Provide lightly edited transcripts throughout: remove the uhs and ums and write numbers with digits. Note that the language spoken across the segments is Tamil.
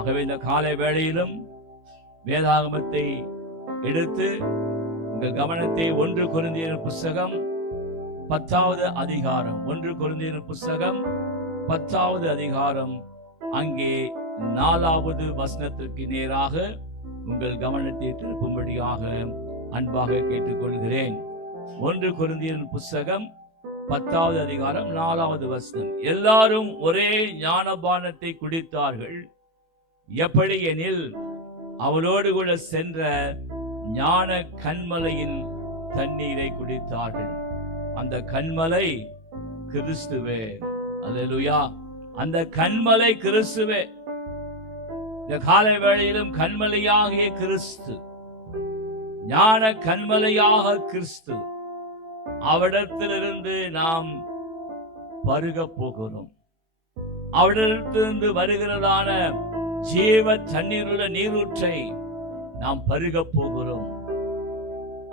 ஆகவே இந்த காலை வேளையிலும் வேதாகமத்தை எடுத்து உங்கள் கவனத்தை 1 கொரிந்தியர் புஸ்தகம் 10வது அதிகாரம் 1 கொரிந்தியர் புஸ்தகம் 10வது அதிகாரம் அங்கே 4வது வசனத்திற்கு நேராக உங்கள் கவனத்தை திருப்பும்படியாக அன்பாக கேட்டுக்கொள்கிறேன். 1 கொரிந்தியர் புஸ்தகம் 10வது அதிகாரம் 4வது வசனம். எல்லாரும் ஒரே ஞானபானத்தை குடித்தார்கள். எப்படி எனில் அவளோடு கூட சென்ற ஞான கன்மலையின் தண்ணீரை குடித்தார்கள். அந்த கன்மலை கிறிஸ்துவே. அல்லேலூயா. அந்த கன்மலை கிறிஸ்துவே. இந்த காலை வேளையிலும் கன்மலையாகிய கிறிஸ்து, ஞான கன்மலையாக கிறிஸ்து, அவரிடத்திலிருந்து நாம் பருக போகிறோம். அவரிடத்திலிருந்து வருகிறதான ஜீவ தண்ணீருள்ள நீரூற்றை நாம் பருக போகிறோம்.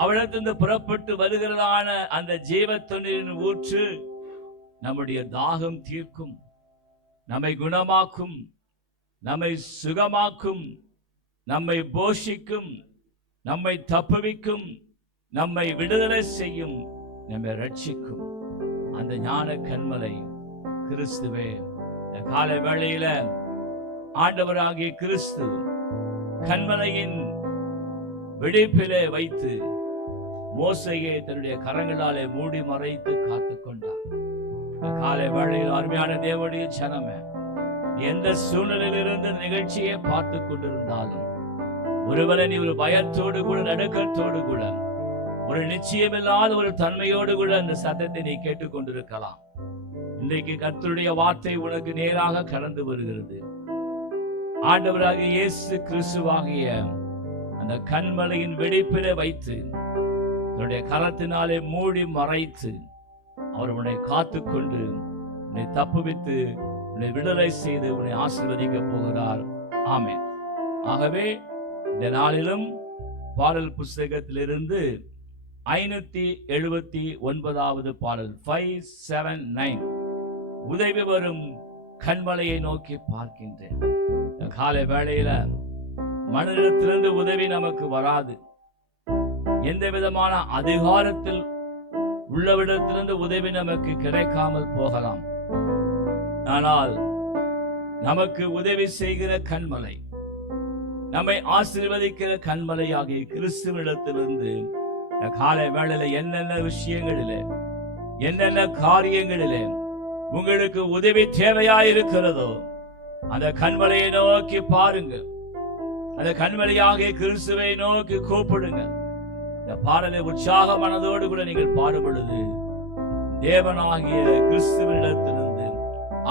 அவரிடத்திலிருந்து புறப்பட்டு வருகிறதான அந்த ஜீவ தண்ணீரின் ஊற்று நம்முடைய தாகம் தீர்க்கும், நம்மை குணமாக்கும், நம்மை சுகமாக்கும், நம்மை போஷிக்கும், நம்மை தப்புவிக்கும், நம்மை விடுதலை செய்யும், நம்மை ரட்சிக்கும். அந்த ஞான கன்மலை கிறிஸ்துவே. இந்த காலை வேளையில ஆண்டவராகிய கிறிஸ்து கன்மலையின் வெடிப்பிலே வைத்து மோசேயை தன்னுடைய கரங்களாலே மூடி மறைத்து காத்துக் கொண்டார். காலை வேளையில் அருமையான தேவனுடைய ஜனமே, எந்த சூழ்நிலையில் இருந்து நிகழ்ச்சியை பார்த்து கொண்டிருந்தாலும் ஒருவரை நீ ஒரு பயத்தோடு கூட, நடுக்கத்தோடு கூட, ஒரு நிச்சயமில்லாத ஒரு தன்மையோடு கூட அந்த சத்தத்தை நீ கேட்டுக்கொண்டிருக்கலாம். இன்றைக்கு கர்த்தருடைய வார்த்தை உனக்கு நேராக கடந்து வருகிறது. ஆண்டவராகிய இயேசு கிறிஸ்துவாகிய அந்த கன்மலையின் வெடிப்பிலே வைத்து தன்னுடைய கரத்தினாலே மூடி மறைத்து அவர் உன்னை காத்துக்கொண்டு உன்னை தப்புவித்து உன்னை விடுதலை செய்து உன்னை ஆசீர்வதிக்க போகிறார். ஆமென். ஆகவே இந்த நாளிலும் பாடல் புஸ்தகத்திலிருந்து 579வது பாடல் 579, உதவி வரும் கன்மலையை நோக்கி பார்க்கின்றேன். காலை வேளையில மனிதத்திலிருந்து உதவி நமக்கு வராது. எந்த விதமான அதிகாரத்தில் உள்ளவிடத்திலிருந்து உதவி நமக்கு கிடைக்காமல் போகலாம். ஆனால் நமக்கு உதவி செய்கிற கன்மலை, நம்மை ஆசீர்வதிக்கிற கன்மலை ஆகிய கிறிஸ்துவிடத்திலிருந்து காலை வேளையில என்னென்ன விஷயங்களிலே, என்னென்ன காரியங்களிலே உங்களுக்கு உதவி தேவையாயிருக்கிறதோ அந்த கன்மலையை நோக்கி பாருங்க. அந்த கன்மலையாகிய கிறிஸ்துவை நோக்கி கூப்பிடுங்க. இந்த பாடலை உற்சாக மனதோடு கூட நீங்கள் பாடும் பொழுது தேவனாகிய கிறிஸ்துவினிடத்திலிருந்து,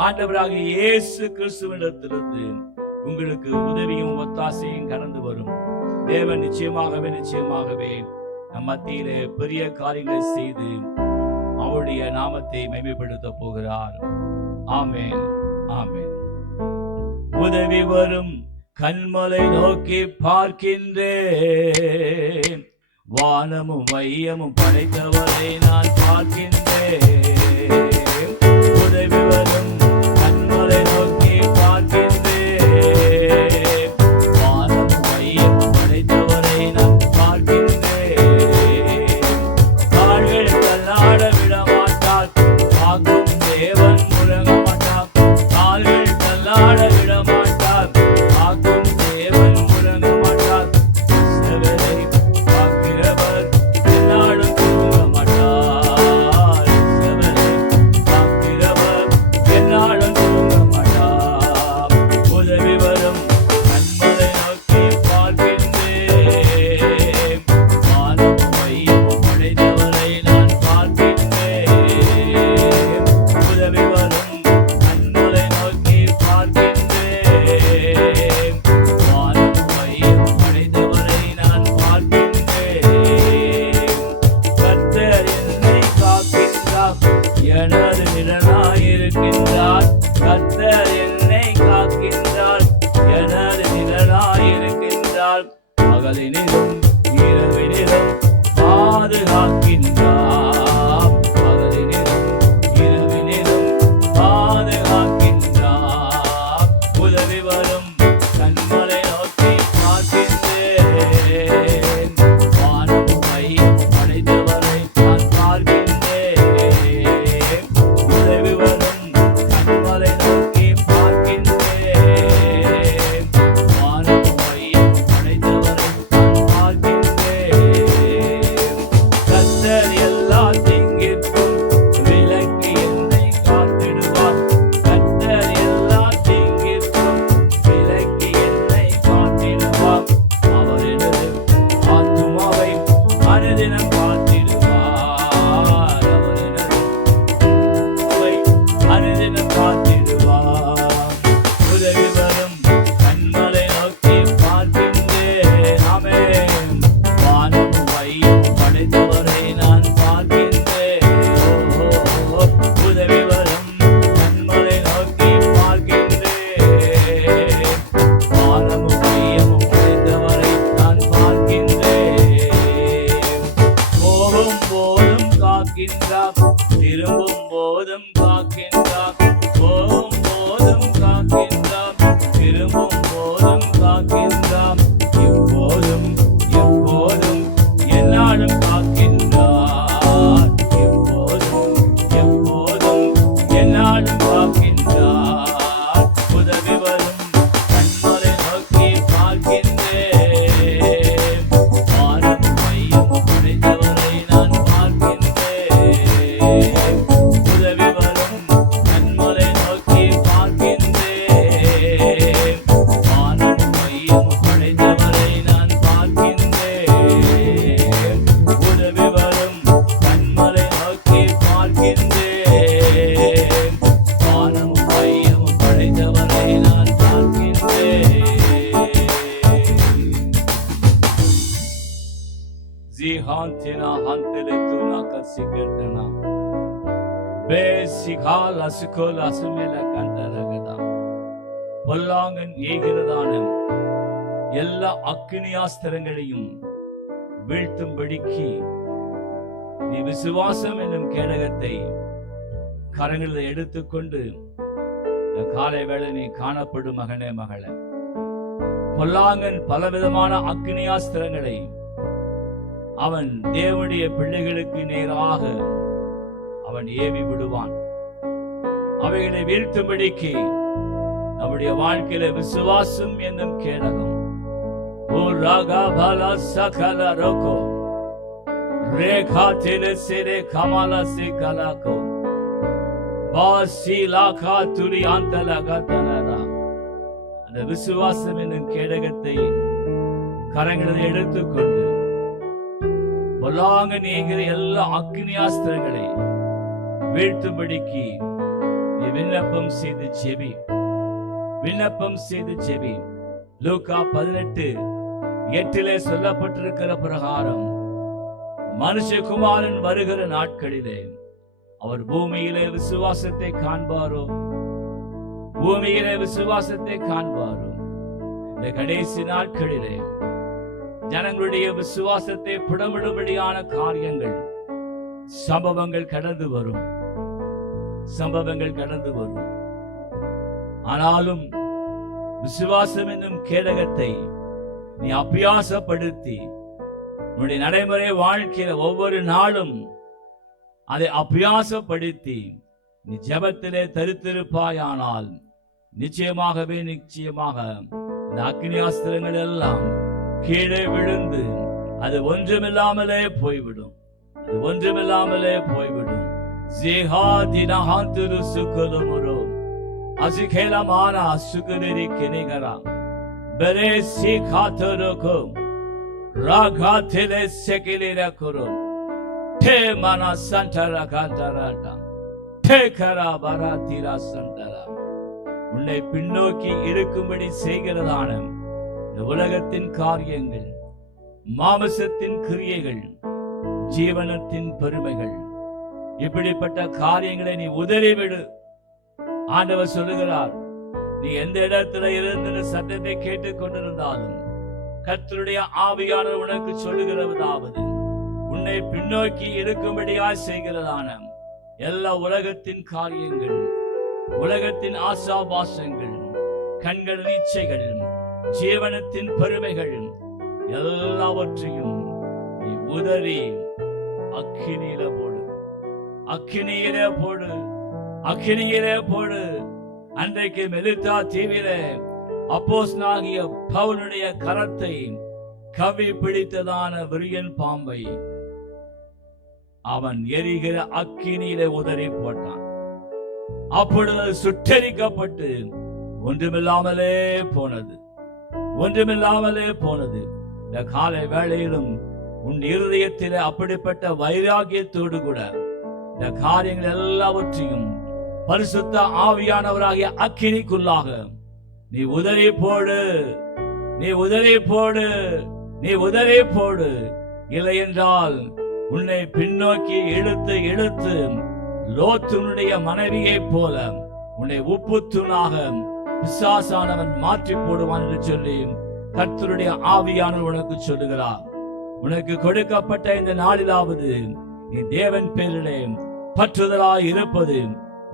ஆண்டவராகிய இயேசு கிறிஸ்துவினிடத்திலிருந்து உங்களுக்கு உதவியும் ஒத்தாசையும் கடந்து வரும். தேவன் நிச்சயமாகவே நம் மத்தியிலே பெரிய காரியங்களை செய்து அவருடைய நாமத்தை மகிமைப்படுத்த போகிறார். ஆமென், ஆமென். உதவி வரும் கன்மலை நோக்கி பார்க்கின்றேன், வானமும் மையமும் படைத்தவரை நான் பார்க்கின்றேன். உதவி வரும் கன்மலை நோக்கி பார்க்கின்றேன், வானமும் மையமும் படைத்தவரை நான் பார்க்கின்றேன். கால்கள் தள்ளாட விட மாட்டார், காக்கும் தேவன் முழங்க மாட்டார். கால்கள் தள்ளாட விட மாட்டார், காக்கும் தேவன் முழங்க மாட்டார். கிறிஸ்துவை காக்கிறவர் எந்நாளும் தூங்க மாட்டார். கிறிஸ்துவை காக்கிறவர் எந்நாளும் தூங்க மாட்டார். உதவி வரும் கன்மலை நோக்கி பார்க்கின்றேன், வானமும் மையமும் படைத்தவரை நான் பார்க்கின்றேன். உதவி வரும் கன்மலை நோக்கி பார்க்கின்றேன், வானமும் மையமும் படைத்தவரை நான் பார்க்கின்றேன். கர்த்தர் என்னை காக்கின்றார், எனது நிழலாயிருக்கின்றார். கர்த்தர் என்னை காக்கின்றார், எனது நிழலாயிருக்கின்றார். பகலினிலும் இரவினிலும் பாதுகாக்கின்றார். பகலினிலும் இரவினிலும் பாதுகாக்கின்றார். உதவி வரும் ஹாந்தினா ஹாந்திலே தூனா கசிகர்தனா பேசிகால் அசுகோல் அசுமேல கந்தரகதா. பொல்லாங்கன் ஏகிறதான எல்லா அக்கினியாஸ்திரங்களையும் வீழ்த்தும்படிக்கு நீ விசுவாசம் என்னும் கேடகத்தை கரங்களில் எடுத்துக்கொண்டு காலை வேளை நீ காணப்படும் மகனே மகளே. பொல்லாங்கன் பலவிதமான அக்கினியாஸ்திரங்களை அவன் தேவனுடைய பிள்ளைகளுக்கு நேராக அவன் ஏவி விடுவான். அவைகளை வீழ்த்தும்படிக்கு நம்முடைய வாழ்க்கையில விசுவாசம் என்னும் கேடகம் ஓ ராகா பாலா சகல ரோகோ ரேகா திலே சிரே கமாலா சி கலாகோ பாசி லாகா துரி ஆந்தலகா தனரா. அந்த விசுவாசம் என்னும் கேடகத்தை கரங்களில் எடுத்துக்கொண்டு பொல்லாங்க நீங்கிற எல்லா அக்னியாஸ்திரங்களை வீழ்த்தும்படிக்கு நீ விண்ணப்பம் செய்து செவி. விண்ணப்பம் செய்து செவி. லூக்கா 18:8 சொல்லப்பட்டிருக்கிற பிரகாரம் மனுஷகுமாரன் வருகிற நாட்களிலே அவர் பூமியிலே விசுவாசத்தை காண்பாரோ, பூமியிலே விசுவாசத்தை காண்பாரோ. இந்த கடைசி நாட்களிலே ஜனங்களுடைய விசுவாசத்தை புடமிடும்படியான காரியங்கள் சம்பவங்கள் கடந்து வரும், சம்பவங்கள் கடந்து வரும். ஆனாலும் விசுவாசம் என்னும் கேடகத்தை நீ அபியாசப்படுத்தி உன்னுடைய நடைமுறை வாழ்க்கையில ஒவ்வொரு நாளும் அதை அபியாசப்படுத்தி நீ ஜெபத்திலே தரித்திருப்பாயானால் நிச்சயமாகவே நிச்சயமாக இந்த அக்னியாஸ்திரங்கள் எல்லாம் கீழே விழுந்து அது ஒன்றுமில்லாமலே போய்விடும், அது ஒன்றுமில்லாமலே போய்விடும். ஜேஹாதினஹாந்துரு சுகுலுமுரு அசிகேலமான சுகுரிரி கினிகரா பெரேசி காதருக்கு ராகாதிலே செகிலிரகுரு தே மனா சந்தர காந்தராடா தே கரா பராதிரா சந்தரா. உன்னை பின்னோக்கி இருக்கும்படி செய்கிறதான இந்த உலகத்தின் காரியங்கள், மாமிசத்தின் கிரியைகள், ஜீவனத்தின் பெருமைகள், இப்படிப்பட்ட காரியங்களை நீ உதறிவிடு. ஆண்டவர் சொல்லுகிறார், நீ எந்த இடத்துல இருந்து சத்தத்தை கேட்டுக் கொண்டிருந்தாலும் கர்த்தருடைய ஆவியானவர் உனக்கு சொல்லுகிறதாவது உன்னை பின்னோக்கி இருக்கும்படியாய் செய்கிறதான எல்லா உலகத்தின் காரியங்கள், உலகத்தின் ஆசாபாசங்கள், கண்கள் இச்சைகள், ஜீவனத்தின் பெருமைகள் எல்லாவற்றையும் நீ உதறி அக்கினியில போடு, அக்கினியிலே போடு, அக்கினியிலே போடு. அன்றைக்கு மெலித்தா தீவிலே அப்போஸ்தலனாகிய பவுலுடைய கரத்தை கவி பிடித்ததான விரியன் பாம்பை அவன் எரிகிற அக்கினியிலே உதறி போட்டான். அப்பொழுது சுட்டரிக்கப்பட்டு ஒன்றுமில்லாமலே போனது, ஒன்றுமில்லாமலே போனது. இந்த காலை வேளையிலும் உன் இருதயத்திலே அப்படிப்பட்ட வைராகியத்தோடு கூட இந்த காரியங்கள் எல்லாவற்றையும் பரிசுத்த ஆவியானவராகிய அக்கினிக்குள்ளாக நீ உதறி போடு, நீ உதறி போடு, நீ உதறி போடு. இல்லை என்றால் உன்னை பின்னோக்கி இழுத்து இழுத்து லோத்துனுடைய மனைவியை போல உன்னை உப்புத்தூணாக பிசாசானவன் மாற்றி போடுவான் என்று சொல்லி கர்த்தருடைய ஆவியானவர் உனக்கு சொல்லுகிறார். உனக்கு கொடுக்கப்பட்ட இந்த நாளிலாவது நீ தேவன் பேரிலே பற்றுதலாய் இருப்பது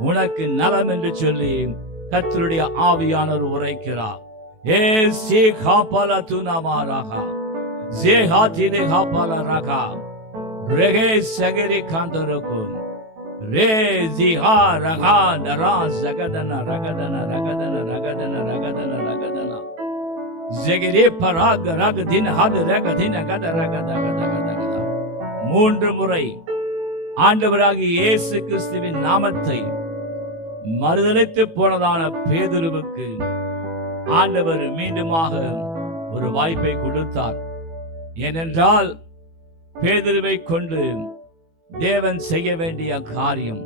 உனக்கு நலம் என்று சொல்லி கர்த்தருடைய ஆவியானவர் உரைக்கிறார். ஏ சி காபால துனாமாராகா ஜேஹாதிலே காபால ராகா ரெகே சகரி காந்தரகும் ரே ஜிஹா ரகா நரா ஜகதன ரகதன ரகதன ரகதன ரகதன ரகதன ஜெகரே பராக ரகதின் ஹத ரகதின கத ரகத ரகத. 3 முறை ஆண்டவராகிய இயேசு கிறிஸ்துவின் நாமத்தை மறுதலித்து போனதான பேதுருவுக்கு ஆண்டவர் மீண்டுமாக ஒரு வாய்ப்பை கொடுத்தார். ஏனென்றால் பேதுருவை கொண்டு தேவன் செய்ய வேண்டிய காரியம்,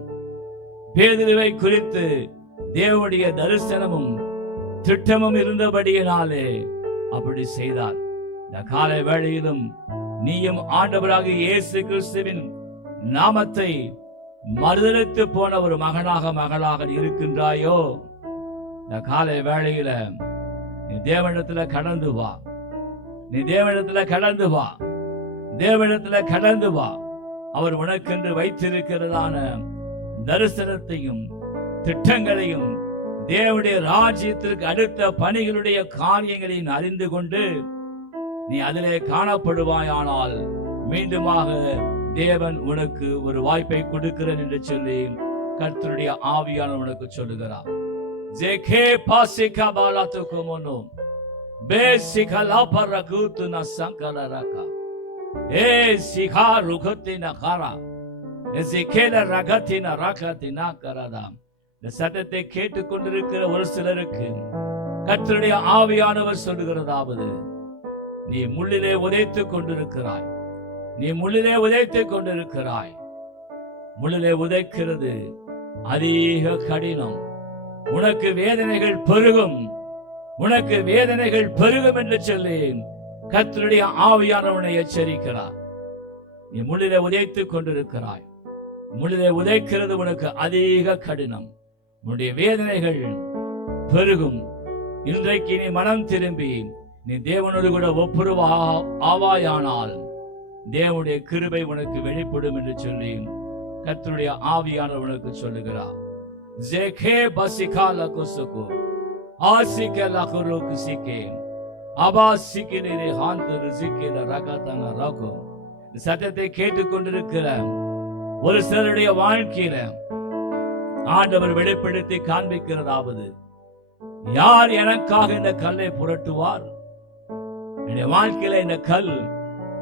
பேதுருவை குறித்து தேவனுடைய தரிசனமும் திட்டமும் இருந்தபடியினாலே அப்படி செய்தார். இந்த காலை வேளையிலும் நீயும் ஆண்டவராக இயேசு கிறிஸ்துவின் நாமத்தை மறுதலித்து போன ஒரு மகனாக மகளாக இருக்கின்றாயோ, இந்த காலை வேளையில நீ தேவனிடத்துல கடந்து வா. நீ தேவனிடத்துல கடந்து வா. தேவனிடத்துல கடந்து வா. அவர் உனக்கென்று வைத்திருக்கிறதான தரிசனத்தையும் திட்டங்களையும் தேவனுடைய ராஜ்யத்திற்கு அடுத்த பணிகளுடைய காரியங்களையும் அறிந்து கொண்டு நீ அதிலே காணப்படுவாயானால் மீண்டுமாக தேவன் உனக்கு ஒரு வாய்ப்பை கொடுக்கிறேன் என்று சொல்லி கர்த்தருடைய ஆவியானவர் உனக்கு சொல்லுகிறார். ஜேகே பாசிகா பாலாத்துக்குமோனோ பேசிகலா பரகுத்துனா சங்கலரகா ஏ சிகா ருகத்தின காரா எசிகேல ரகத்தின ரகத்தினா கரதா. இந்த சத்தத்தை கேட்டுக்கொண்டிருக்கிற ஒரு சிலருக்கு கர்த்தருடைய ஆவியானவர் சொல்லுகிறதாவது, நீ முள்ளிலே உதைத்துக் கொண்டிருக்கிறாய். நீ முள்ளிலே உதைத்துக் கொண்டிருக்கிறாய். முள்ளிலே உதைக்கிறது அதிக கடினம். உனக்கு வேதனைகள் பெருகும். உனக்கு வேதனைகள் பெருகும் என்று சொல்லி கர்த்தருடைய ஆவியானவனை எச்சரிக்கிறார். நீ முள்ளிலே உதைத்துக் கொண்டிருக்கிறாய். முள்ளிலே உதைக்கிறது உனக்கு அதிக கடினம். உன்னுடைய வேதனைகள் பெருகும். இன்றைக்கு நீ மனம் திரும்பி நீ தேவனோடு கூட ஒப்புரவா ஆவாயானால் தேவனுடைய கிருபை உனக்கு வெளிப்படும் என்று சொல்லி கர்த்தருடைய ஆவியானவர் உனக்கு சொல்லுகிறார். ஜேகே பசிகா லகுசுகு ஆசிகே லகுருக்கு சிகே அபாசிகினே ஹாந்து ரிசிகே ரகதன ரகு. சத்தத்தை கேட்டுக்கொண்டிருக்கிற ஒரு சிலருடைய வாழ்க்கையில ஆண்டவர் வெளிப்படுத்தி காண்பிக்கிறதாவது, யார் எனக்காக இந்த கல்லை புரட்டுவார்? என்னுடைய வாழ்க்கையில இந்த கல்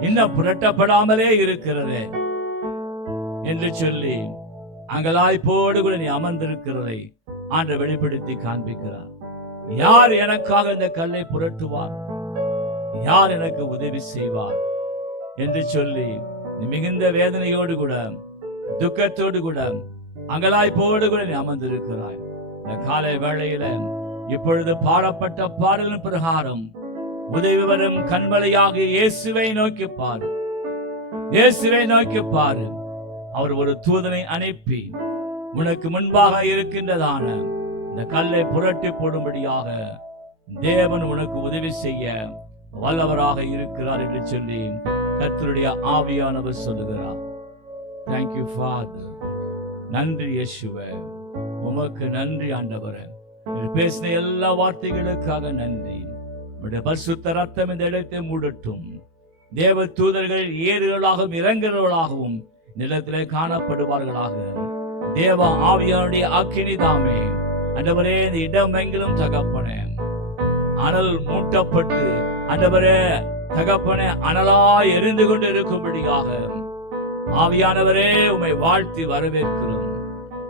இன்னும் புரட்டப்படாமலே இருக்கிறதே என்று சொல்லி அங்கலாய்ப்போடு கூட நீ அமர்ந்திருக்கிறதை ஆண்டவர் வெளிப்படுத்தி காண்பிக்கிறார். யார் எனக்காக இந்த கல்லை புரட்டுவார்? யார் எனக்கு உதவி செய்வார் என்று சொல்லி நீ மிகுந்த வேதனையோடு கூட துக்கத்தோடு கூட அங்கலாய்ப்போடு கூட நீ அமர்ந்திருக்கிறாய். இந்த காலை வேளையில இப்பொழுது பாடப்பட்ட பாடலின் பிரகாரம் உதவி வரும் கண்மலையாக இயேசுவை நோக்கி பாரு. இயேசுவை நோக்கி பாரு. அவர் ஒரு தூதனை அனுப்பி உனக்கு முன்பாக இருக்கின்றதான இந்த கல்லை புரட்டி போடும்படியாக தேவன் உனக்கு உதவி செய்ய வல்லவராக இருக்கிறார் என்று சொல்லி கர்த்தருடைய ஆவியானவர் சொல்லுகிறார். Thank you father. நன்றி இயேசுவே, உமக்கு நன்றி ஆண்டவரே. பேசின எல்லா வார்த்தைகளுக்காக நன்றி. பரிசுத்த ரத்தம் இந்த இடத்தை மூடட்டும். தேவ தூதர்கள் ஏறுகளாகவும் இறங்குகிறவர்களாகவும் நிலத்திலே காணப்படுவார்களாக. தேவ ஆவியானுடைய அக்கினி தாமே ஆண்டவரே இந்த இடம் எங்கிலும் தகப்பனே அனல் மூட்டப்பட்டு ஆண்டவரே தகப்பனே அனலாய் எரிந்து கொண்டு இருக்கும்படியாக ஆவியானவரே உம்மை வாழ்த்தி வரவேற்கிறோம்.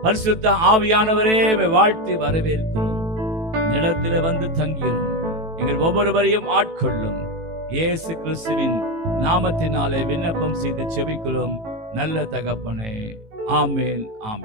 பரிசுத்த ஆவியானவரே உம்மை வாழ்த்தி வரவேற்கிறோம். இடத்திலே வந்து தங்கிடும். எங்கள் ஒவ்வொருவரையும் ஆட்கொள்ளும். இயேசு கிறிஸ்துவின் நாமத்தினாலே விண்ணப்பம் செய்து செபிக்கிறோம் நல்ல தகப்பனே. ஆமென், ஆமென்.